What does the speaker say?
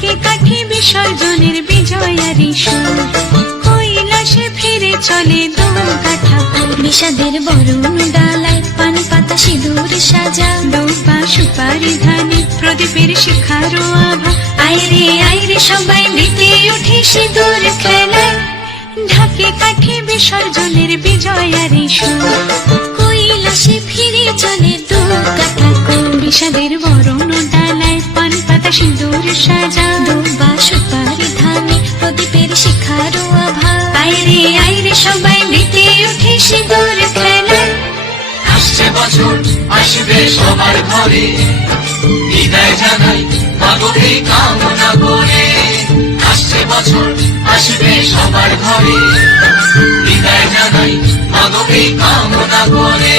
ঢাকে কাঠি বিসর্জনের বিজয়ারি সুর, কৈলাসে ফিরে চলে দোল কাঠা। বিষাদের বরণ ডালায় পান পাতা সিঁদুর সাজা, দৌপা সুপারি ধানে প্রদীপের শিখারো আভা। আইরে সবাই মেতে উঠে সিঁদুর খেলায়। ঢাকে কাঠি বিসর্জনের বিজয়ারি সুর, কৈলাসে ফিরে চলে দোল কাঠা কোল। বিষাদের বরণ ডালায় পান পাতা সিঁদুর সাজা, দুবা সুপারি ধানে প্রদীপের শিখারো আভা। আইরে সবাই মেতে উঠে সিঁদুর খেলায়। আসছে বছর আসবে সবার ঘরে, বিদায় জানাই মাগোকে কামনা করে। আসছে বছর আসবে সবার ঘরে, বিদায় জানাই মাগোকে কামনা করে।